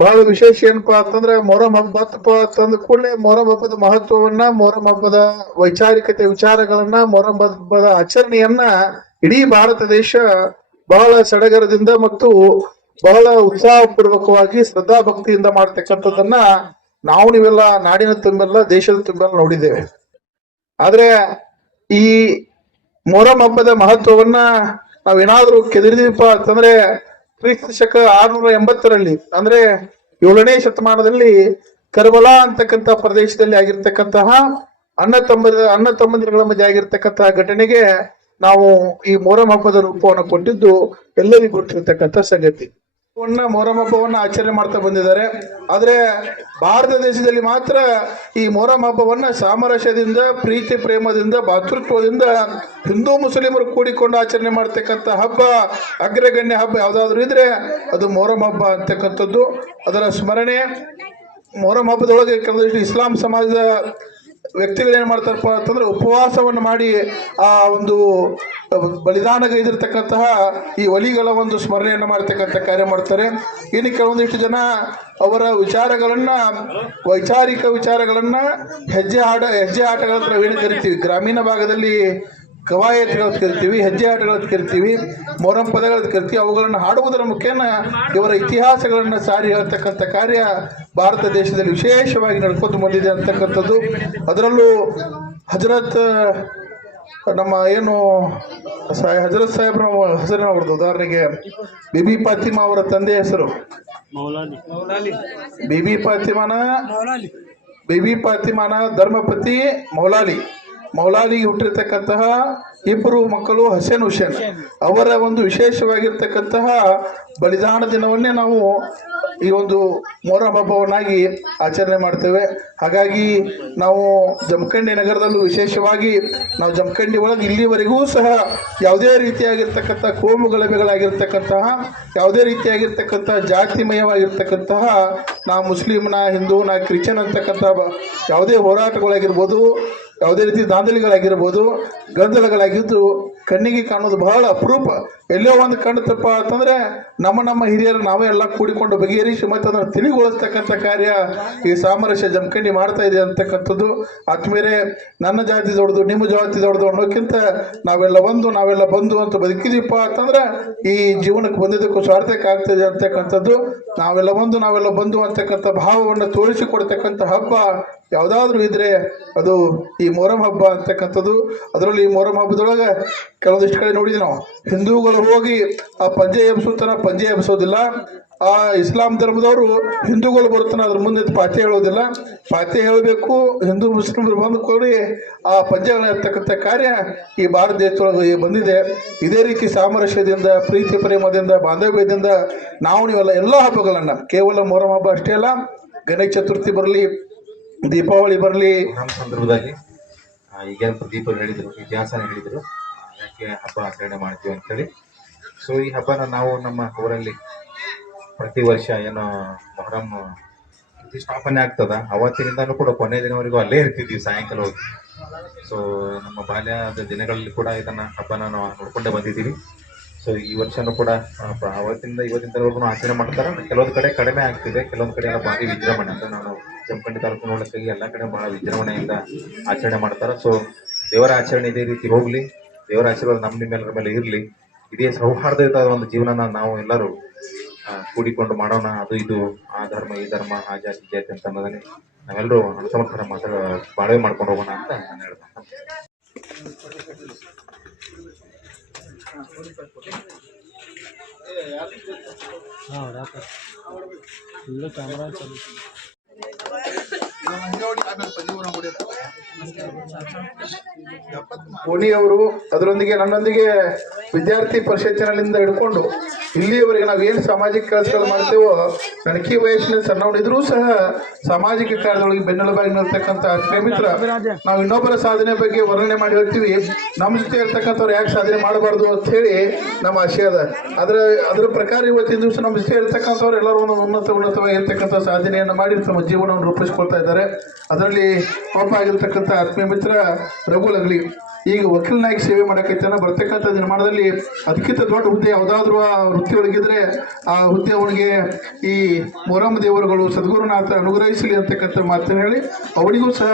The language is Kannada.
ಬಹಳ ವಿಶೇಷ ಏನಪ್ಪಾ ಅಂತಂದ್ರೆ ಮೊಹರಂ ಹಬ್ಬ ಬತ್ತಪ್ಪ ಅಂತಂದ ಕೂಡಲೇ ಮೊಹರಂ ಹಬ್ಬದ ಮಹತ್ವವನ್ನ, ಮೊಹರಂ ಹಬ್ಬದ ವೈಚಾರಿಕತೆ ವಿಚಾರಗಳನ್ನ, ಮೊಹರಂ ಹಬ್ಬದ ಆಚರಣೆಯನ್ನ ಇಡೀ ಭಾರತ ದೇಶ ಬಹಳ ಸಡಗರದಿಂದ ಮತ್ತು ಬಹಳ ಉತ್ಸಾಹಪೂರ್ವಕವಾಗಿ ಶ್ರದ್ಧಾ ಭಕ್ತಿಯಿಂದ ಮಾಡ್ತಕ್ಕಂಥದ್ದನ್ನ ನಾವು ನೀವೆಲ್ಲ ನಾಡಿನ ತುಂಬೆಲ್ಲ ದೇಶದ ತುಂಬೆಲ್ಲ ನೋಡಿದ್ದೇವೆ. ಆದ್ರೆ ಈ ಮೊಹರಂ ಹಬ್ಬದ ಮಹತ್ವವನ್ನ ನಾವೇನಾದ್ರೂ ಕೆದರಿದೀಪ ಅಂತಂದ್ರೆ ಕ್ರಿಸ್ತ ಶಕ 680ರಲ್ಲಿ ಅಂದ್ರೆ 7ನೇ ಶತಮಾನದಲ್ಲಿ ಕರ್ಬಲಾ ಅಂತಕ್ಕಂಥ ಪ್ರದೇಶದಲ್ಲಿ ಆಗಿರ್ತಕ್ಕಂತಹ ಅಣ್ಣ ತಮ್ಮಂದಿರ ಮಧ್ಯೆ ಆಗಿರ್ತಕ್ಕಂತಹ ಘಟನೆಗೆ ನಾವು ಈ ಮೊಹರಂ ಹಬ್ಬದ ರೂಪವನ್ನು ಕೊಟ್ಟಿದ್ದು ಎಲ್ಲರಿಗೂ ಗೊತ್ತಿರತಕ್ಕಂಥ ಸಂಗತಿ. ಮೊಹರಂ ಹಬ್ಬವನ್ನ ಆಚರಣೆ ಮಾಡ್ತಾ ಬಂದಿದ್ದಾರೆ. ಆದ್ರೆ ಭಾರತ ದೇಶದಲ್ಲಿ ಮಾತ್ರ ಈ ಮೊಹರಂ ಹಬ್ಬವನ್ನ ಸಾಮರಸ್ಯದಿಂದ, ಪ್ರೀತಿ ಪ್ರೇಮದಿಂದ, ಭಾತೃತ್ವದಿಂದ ಹಿಂದೂ ಮುಸ್ಲಿಮರು ಕೂಡಿಕೊಂಡು ಆಚರಣೆ ಮಾಡ್ತಕ್ಕಂಥ ಹಬ್ಬ, ಅಗ್ರಗಣ್ಯ ಹಬ್ಬ ಯಾವ್ದಾದ್ರು ಇದ್ರೆ ಅದು ಮೊಹರಂ ಹಬ್ಬ ಅಂತಕ್ಕಂಥದ್ದು. ಅದರ ಸ್ಮರಣೆ ಮೊಹರಂ ಹಬ್ಬದೊಳಗೆ ಕೆಲವಷ್ಟು ಇಸ್ಲಾಂ ಸಮಾಜದ ವ್ಯಕ್ತಿಗಳು ಏನ್ ಮಾಡ್ತಾರಪ್ಪ ಅಂತಂದ್ರೆ ಉಪವಾಸವನ್ನು ಮಾಡಿ ಆ ಒಂದು ಬಲಿದಾನಗೈದಿರ್ತಕ್ಕಂತಹ ಈ ಒಲಿಗಳ ಒಂದು ಸ್ಮರಣೆಯನ್ನು ಮಾಡ್ತಕ್ಕಂಥ ಕಾರ್ಯ ಮಾಡ್ತಾರೆ. ಇನ್ನು ಕೆಲವೊಂದಿಷ್ಟು ಜನ ಅವರ ವಿಚಾರಗಳನ್ನ, ವೈಚಾರಿಕ ವಿಚಾರಗಳನ್ನ ಹೆಜ್ಜೆ ಆಟಗಳ ಏನು ಕರಿತೀವಿ, ಗ್ರಾಮೀಣ ಭಾಗದಲ್ಲಿ ಕವಾಯತ್ಗಳು ಕರಿತೀವಿ, ಹೆಜ್ಜೆ ಆಟಗಳು ಕರಿತೀವಿ, ಮೊಹರಂ ಪದಗಳು ಕರಿತೀವಿ. ಅವುಗಳನ್ನು ಹಾಡುವುದರ ಮುಖೇನ ಇವರ ಇತಿಹಾಸಗಳನ್ನು ಸಾರಿ ಹೇಳ್ತಕ್ಕಂಥ ಕಾರ್ಯ ಭಾರತ ದೇಶದಲ್ಲಿ ವಿಶೇಷವಾಗಿ ನಡ್ಕೊಂಡು ಬಂದಿದೆ ಅಂತಕ್ಕಂಥದ್ದು. ಅದರಲ್ಲೂ ಹಜರತ್ ನಮ್ಮ ಏನು ಹಜರತ್ ಸಾಹೇಬ್ರ ಹೆಸರಿನ ಅವ್ರದ್ದು, ಉದಾಹರಣೆಗೆ ಬಿಬಿ ಫಾತಿಮಾ ಅವರ ತಂದೆ ಹೆಸರು ಬಿಬಿ ಫಾತಿಮಾನ ಧರ್ಮಪತಿ ಮೌಲಾಲಿಗೆ ಹುಟ್ಟಿರ್ತಕ್ಕಂತಹ ಇಬ್ಬರು ಮಕ್ಕಳು ಹಸೇನ್ ಹುಸೇನ್ ಅವರ ಒಂದು ವಿಶೇಷವಾಗಿರ್ತಕ್ಕಂತಹ ಬಲಿದಾನ ದಿನವನ್ನೇ ನಾವು ಈ ಒಂದು ಮೊಹರಂ ಹಬ್ಬವನ್ನಾಗಿ ಆಚರಣೆ ಮಾಡ್ತೇವೆ. ಹಾಗಾಗಿ ನಾವು ಜಮಖಂಡಿ ನಗರದಲ್ಲೂ ವಿಶೇಷವಾಗಿ ನಾವು ಜಮಖಂಡಿ ಒಳಗೆ ಇಲ್ಲಿವರೆಗೂ ಸಹ ಯಾವುದೇ ರೀತಿಯಾಗಿರ್ತಕ್ಕಂಥ ಕೋಮು ಗಲಭೆಗಳಾಗಿರ್ತಕ್ಕಂತಹ, ಯಾವುದೇ ರೀತಿಯಾಗಿರ್ತಕ್ಕಂಥ ಜಾತಿಮಯವಾಗಿರ್ತಕ್ಕಂತಹ ನಾ ಮುಸ್ಲಿಮ್ನ, ಹಿಂದೂನ, ಕ್ರಿಶ್ಚಿಯನ್ ಅಂತಕ್ಕಂಥ ಯಾವುದೇ ಹೋರಾಟಗಳಾಗಿರ್ಬೋದು, ಯಾವುದೇ ರೀತಿ ದಾಂಧಲಿಗಳಾಗಿರ್ಬೋದು, ಗದ್ದಲಗಳಾಗಿದ್ದು ಕಣ್ಣಿಗೆ ಕಾಣೋದು ಬಹಳ ಅಪರೂಪ. ಎಲ್ಲೋ ಒಂದು ಕಾಣುತ್ತಪ್ಪ ಅಂತಂದ್ರೆ ನಮ್ಮ ಹಿರಿಯರು ನಾವೇ ಎಲ್ಲ ಕೂಡಿಕೊಂಡು ಬಗೆಹರಿಸಿ ಮತ್ತೆ ಅದನ್ನು ತಿಳಿಗೊಳಿಸ್ತಕ್ಕಂಥ ಕಾರ್ಯ ಈ ಸಾಮರಸ್ಯ ಜಮಖಂಡಿ ಮಾಡ್ತಾ ಇದೆ ಅಂತಕ್ಕಂಥದ್ದು. ಆತ್ಮೀಯರೇ, ನನ್ನ ಜಾತಿ ದೊಡ್ಡದು, ನಿಮ್ಮ ಜಾತಿ ದೊಡ್ಡದು ಅನ್ನೋಕ್ಕಿಂತ ನಾವೆಲ್ಲ ಬಂದು ಅಂತ ಬದುಕಿದೀಪ ಅಂತಂದ್ರೆ ಈ ಜೀವನಕ್ಕೆ ಬಂದಿದ್ದಕ್ಕೂ ಸ್ವಾರ್ಥಕ್ಕೆ ಆಗ್ತದೆ ಅಂತಕ್ಕಂಥದ್ದು. ನಾವೆಲ್ಲ ಬಂದು ಅಂತಕ್ಕಂಥ ಭಾವವನ್ನು ತೋರಿಸಿಕೊಡ್ತಕ್ಕಂಥ ಹಬ್ಬ ಯಾವುದಾದ್ರೂ ಇದ್ರೆ ಅದು ಈ ಮೊಹರಂ ಹಬ್ಬ ಅಂತಕ್ಕಂಥದ್ದು. ಅದರಲ್ಲಿ ಈ ಮೊಹರಂ ಹಬ್ಬದೊಳಗೆ ಕೆಲವೊಂದಿಷ್ಟು ಕಡೆ ನೋಡಿದ್ವಿ ನಾವು, ಹಿಂದೂಗಳು ಹೋಗಿ ಆ ಪಂಜೆ ಎಬ್ಸೋದಿಲ್ಲ. ಆ ಇಸ್ಲಾಂ ಧರ್ಮದವರು ಹಿಂದೂಗಳು ಬರ್ತಾನೆ ಅದ್ರ ಮುಂದೆ ಪಾಠ್ಯ ಹೇಳೋದಿಲ್ಲ. ಪಾಠ್ಯ ಹೇಳಬೇಕು, ಹಿಂದೂ ಮುಸ್ಲಿಮರು ಬಂದು ಕೊಡಿ ಆ ಪಂಜೆಗಳನ್ನ ಇರ್ತಕ್ಕಂಥ ಕಾರ್ಯ ಈ ಭಾರತ ದೇಶದೊಳಗೆ ಬಂದಿದೆ. ಇದೇ ರೀತಿ ಸಾಮರಸ್ಯದಿಂದ, ಪ್ರೀತಿ ಪ್ರೇಮದಿಂದ, ಬಾಂಧವ್ಯದಿಂದ ನಾವು ನೀವೆಲ್ಲ ಎಲ್ಲ ಹಬ್ಬಗಳನ್ನು, ಕೇವಲ ಮೊಹರಂ ಹಬ್ಬ ಅಷ್ಟೇ ಅಲ್ಲ, ಗಣೇಶ ಚತುರ್ಥಿ ಬರಲಿ, ದೀಪಾವಳಿ ಬರಲಿ, ನಮ್ಮ ಸಂದರ್ಭದಲ್ಲಿ ಈಗೇನು ಪ್ರದೀಪ ಹೇಳಿದ್ರು, ಇತಿಹಾಸನ ಹೇಳಿದ್ರು, ಯಾಕೆ ಹಬ್ಬ ಆಚರಣೆ ಮಾಡ್ತೀವಿ ಅಂತೇಳಿ. ಸೊ ಈ ಹಬ್ಬನ ನಾವು ನಮ್ಮ ಊರಲ್ಲಿ ಪ್ರತಿ ವರ್ಷ ಏನು ಮೊಹರಂ ಪ್ರತಿಷ್ಠಾಪನೆ ಆಗ್ತದ ಅವತ್ತಿನಿಂದನೂ ಕೂಡ ಕೊನೆ ದಿನವರೆಗೂ ಅಲ್ಲೇ ಇರ್ತಿದ್ವಿ ಸಾಯಂಕಾಲ ಹೋಗಿ. ಸೊ ನಮ್ಮ ಬಾಲ್ಯದ ದಿನಗಳಲ್ಲಿ ಕೂಡ ಇದನ್ನ ಹಬ್ಬನ ನಾವು ನೋಡ್ಕೊಂಡೇ ಬಂದಿದ್ದೀವಿ. ಸೊ ಈ ವರ್ಷನೂ ಕೂಡ ಅವತ್ತಿಂದ ಇವತ್ತಿನವರೆಗೂ ಆಚರಣೆ ಮಾಡ್ತಾರೆ. ಕೆಲವೊಂದು ಕಡೆ ಕಡಿಮೆ ಆಗ್ತಿದೆ, ಕೆಲವೊಂದು ಕಡೆ ಎಲ್ಲ ಭಾರಿ ವಿಜೃಂಭಣೆ ಅಂತ ನಾನು ಜಮಖಂಡಿ ತಾಲೂಕು ನೋಡೋಕ್ಕಾಗಿ ಎಲ್ಲ ಕಡೆ ಬಹಳ ವಿಜೃಂಭಣೆಯಿಂದ ಆಚರಣೆ ಮಾಡ್ತಾರೆ. ಸೊ ದೇವರ ಆಚರಣೆ ಇದೇ ರೀತಿ ಹೋಗ್ಲಿ, ದೇವರ ಆಶೀರ್ವಾದ ನಿಮ್ಮೆಲ್ಲರ ಮೇಲೆ ಇರಲಿ. ಇದೇ ಸೌಹಾರ್ದಯುತ ಒಂದು ಜೀವನನ ನಾವು ಎಲ್ಲರೂ ಕೂಡಿಕೊಂಡು ಮಾಡೋಣ. ಅದು ಇದು ಆ ಧರ್ಮ ಈ ಧರ್ಮ ಆ ಜಾತಿ ಅಂತ ಅನ್ನೋದನ್ನೇ ನಾವೆಲ್ಲರೂ ಅನುಸಮರ್ಥನ ಬಾಳ್ವೆ ಮಾಡ್ಕೊಂಡು ಹೋಗೋಣ ಅಂತ ನಾನು ಹೇಳ್ತೇನೆ. ಪೋನಿ ಅವರು ಅದರೊಂದಿಗೆ ನನ್ನೊಂದಿಗೆ ವಿದ್ಯಾರ್ಥಿ ಪರಿಷತ್ತಿನಿಂದ ಹಿಡ್ಕೊಂಡು ಇಲ್ಲಿಯವರೆಗೆ ನಾವೇನು ಸಾಮಾಜಿಕ ಕೆಲಸಗಳು ಮಾಡ್ತೇವೋ, ನಡಕಿ ವಯಸ್ಸಿನ ಸಣ್ಣವನಿದ್ರೂ ಸಹ ಸಾಮಾಜಿಕ ಕಾರ್ಯದೊಳಗೆ ಬೆನ್ನೆಲುಬಾಗಿ ನಿಲ್ತಕ್ಕಂಥ ಮಿತ್ರ. ನಾವು ಇನ್ನೊಬ್ಬರ ಸಾಧನೆ ಬಗ್ಗೆ ವರ್ಣನೆ ಮಾಡಿ ಹೇಳ್ತೀವಿ, ನಮ್ಮ ಜೊತೆ ಇರ್ತಕ್ಕಂಥವ್ರು ಯಾಕೆ ಸಾಧನೆ ಮಾಡಬಾರ್ದು ಅಂತ ಹೇಳಿ ನಮ್ಮ ಆಶಯ ಅದ. ಅದರ ಪ್ರಕಾರ ಇವತ್ತಿನ ದಿವಸ ನಮ್ಮ ಜೊತೆ ಇರ್ತಕ್ಕಂಥವ್ರು ಎಲ್ಲರೂ ಒಂದು ಉನ್ನತವಾಗಿರ್ತಕ್ಕಂಥ ಸಾಧನೆಯನ್ನು ಮಾಡಿ ತಮ್ಮ ಜೀವನವನ್ನು ರೂಪಿಸ್ಕೊಳ್ತಾ ಇದ್ದಾರೆ. ಇದ್ದಾರೆ. ಅದರಲ್ಲಿ ಪಾಪ ಆಗಿರ್ತಕ್ಕಂಥ ಆತ್ಮೀಯ ಮಿತ್ರ ರಘು ಲಗ್ಲಿ ಈಗ ವಕೀಲನಾಗಿ ಸೇವೆ ಮಾಡಕೈತಾನ. ಬರ್ತಕ್ಕಂಥ ದಿನಮಾನದಲ್ಲಿ ಅದಕ್ಕಿಂತ ದೊಡ್ಡ ಹುದ್ದೆ ಯಾವುದಾದ್ರೂ ಆ ವೃತ್ತಿ ಒಳಗಿದ್ರೆ ಆ ಹುದ್ದೆ ಅವನಿಗೆ ಈ ಮೊರಮ್ಮ ದೇವರುಗಳು ಸದ್ಗುರುನಾಥ ಅನುಗ್ರಹಿಸಲಿ ಅಂತಕ್ಕಂಥ ಮಾತನ್ನು ಹೇಳಿ ಅವನಿಗೂ ಸಹ